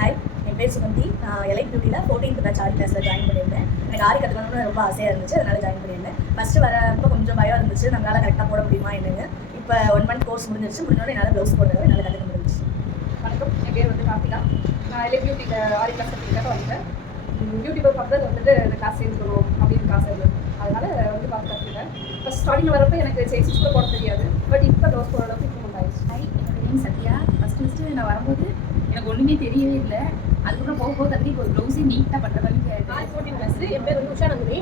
Hi, என் பேர் சுகந்தி. நான் elite பியூட்டியில் 14th batch ஆரி கிளாஸில் ஜாயின் பண்ணியிருந்தேன். எனக்கு ஆரி கற்றுக்கணும்னு ரொம்ப ஆசையாக இருந்துச்சு, அதனால் ஜாயின் பண்ணியிருந்தேன். ஃபஸ்ட்டு வரப்போ கொஞ்சம் பயம் இருந்துச்சு, நம்மளால் கரெக்டாக போட முடியுமா என்னங்க. இப்போ 1 month கோர்ஸ் முடிஞ்சோடனே என்னால் ப்ளவுஸ் போடுறது என்னால் கற்றுக்க முடிஞ்சிச்சு. வணக்கம், என் பேர் வந்து கார்த்திகா. நான் எலைட் பியூட்டியில் ஆரி கிளாஸ் கற்றுக்கிட்டாக வந்தேன். யூடியூபர் பார்த்து வந்துட்டு இந்த கிளாஸ் சேர்ந்துக்கணும் அப்படின்னு ஆசை இருந்தது. அதனால் வந்து பார்த்து கற்றுக்கிட்டேன். ஃபஸ்ட் ஸ்டார்டிங்கில் வரப்போ எனக்கு சேல்ஸ் கூட போட தெரியாது. பட் இப்போ ப்ளவுஸ் போட அளவுக்கு இம்ப்ரூவ்மெண்ட் ஆயிடுச்சு. ஹாய், என்னோட நேம் சத்யா. ஃபஸ்ட்டு நான் வரும்போது எனக்கு ஒன்றுமே தெரியவே இல்லை. அதுக்கப்புறம் போக கற்றுட்டு இப்போ ஒரு ப்ளவுஸே நீட்டாக பண்ணுற மாதிரி ஆரி 14 கிளாஸ். என் பேர் வந்து உஷா நந்தினி.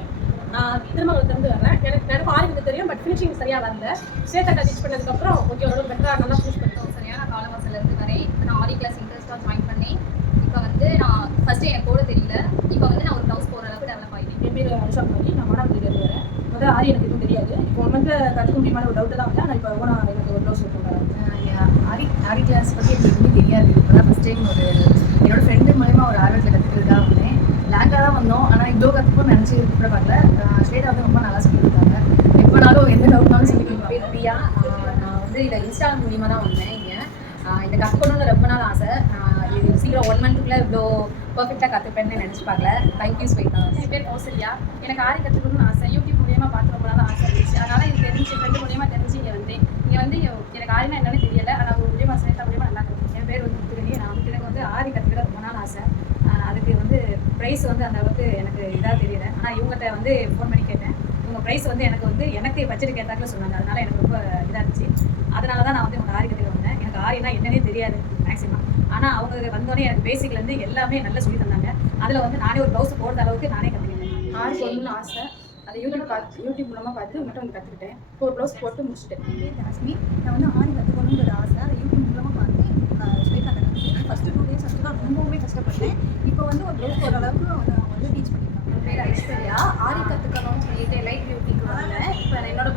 நான் திருமங்கலத்துலேருந்து வரேன். எனக்கு ஆரி வந்து தெரியும், பட் ஃபினிஷிங் சரியாக வரல. சேட்டை டீச் பண்ணதுக்கப்புறம் ஓகே ஓரளவு பெட்டராக நல்லா ஃபினிஷ் பண்ணிட்டோம். சரியான காலவாசலேருந்து வரேன். இப்போ நான் ஆரி கிளாஸ் இன்ட்ரெஸ்ட்டாக ஜாயின் பண்ணேன். இப்போ வந்து நான் ஃபஸ்ட்டு எனக்கு போட தெரியல. இப்போ வந்து நான் ஒரு ப்ளவுஸ் போடுற அளவுக்கு டெவலப் ஆகிட்டேன். என் பேர் அனுஷா குமாரி. நான் மானாமதுரையிலேருந்து வரேன். முதல்ல ஆரி எனக்கு எதுவும் தெரியாது. இப்போ 1 month கற்றுக்க முடியுமான ஒரு டவுட்டு தான் வந்து. நான் இப்போ எனக்கு ஒரு ப்ளவுஸ் போடுறேன். ஆரி கிளாஸ் பற்றி எனக்கு எதுவுமே தெரியாது. இப்போ தான் ஃபஸ்ட் டைம் என்னோட ஃப்ரெண்டு மூலமா ஒரு ஆர்வத்தில் கற்றுக்கிறதுக்காக வந்தேன். லேங்காக தான் வந்தோம், ஆனால் இவ்வளோ கற்றுக்கணும்னு நினச்சி கூட பார்க்கல. ஸ்டேட்டை வந்து ரொம்ப நல்லா சொல்லி கொடுத்தாங்க. எப்போனாலும் எந்த டவுட்னாலும் சொல்லி கொடுப்பாங்க. பேர் பிரியா. நான் வந்து இதை இன்ஸ்டால் மூலியமாக தான் வந்தேன். இங்கே இதை கற்றுக்கணும்னு ரொம்ப நாள் ஆசை. இது சீக்கிரம் 1 month இவ்வளோ பர்ஃபெக்டாக கற்றுப்பேன்னு நினச்சி பார்க்கல. தேங்க்யூ ஸ்வீட்டா. என் பேர் கௌசல்யா. எனக்கு ஆரி கற்றுக்கணும்னு ஆசை. யூடியூப் மூலியமாக பார்த்து ரொம்ப நாள் ஆசை இருந்துச்சு. அதனால் இது தெரிஞ்சு ஃப்ரெண்டு மூலியமாக தெரிஞ்சு இங்கே வந்தேன். இங்கே வந்து எனக்கு ஆரினா என்னன்னு தெரியல, ஆனால் ஒரு மூலியமாக சேர்த்தா மூலியமாக நல்லா கற்றுக்கேன். என் பேர் வந்து முத்துரணி. எனக்கு வந்து ஆரி கற்றுக்கிற ரொம்ப நாள் ஆசை. அதுக்கு வந்து ப்ரைஸ் வந்து அந்த அளவுக்கு எனக்கு இதாக தெரியல. ஆனால் இவங்ககிட்ட வந்து ஃபோன் பண்ணி கேட்டேன். இவங்க ப்ரைஸ் வந்து எனக்கு பட்ஜெட் கேட்டாக்கில் சொன்னாங்க. அதனால் எனக்கு ரொம்ப இதாக இருந்துச்சு. அதனால தான் நான் வந்து உங்கள் ஆரி கற்றுக்க வந்தேன். எனக்கு ஆரினா என்னன்னே தெரியாது மேக்ஸிமம். ஆனால் அவங்க வந்தோடனே எனக்கு பேசிக்லேருந்து எல்லாமே நல்லா சொல்லி தந்தாங்க. அதில் வந்து நானே ஒரு ப்ளவுஸ் போடுற அளவுக்கு நானே கற்றுக்கிட்டேன். ஆரி போடணும்னு ஆசை. அதை யூடியூப் மூலமாக பார்த்து மட்டும் வந்து கற்றுக்கிட்டேன். இப்போ ஒரு ப்ளவுஸ் போட்டு முடிச்சுட்டேன். என் பேர் ஜாஸ்மி. நான் வந்து ஆரி கற்றுக்கணுங்கிற ஆசை அதை யூடியூப் மூலமாக பார்த்து ஸ்ட்ரைட்டாக கற்றுக்கிட்டேன். ஃபஸ்ட்டு 2 days வந்து நான் ரொம்பவுமே கஷ்டப்பட்டேன். இப்போ வந்து ஒரு ப்ளவுஸ் போடுற அளவுக்கு அவங்க வந்து டீச் பண்ணியிருக்காங்க. என் பேர் ஐஸ்வர்யா. ஆரி கற்றுக்கணும்னு சொல்லிட்டு எலைட் பியூட்டிக்கு வந்தேன். இப்போ என்னோட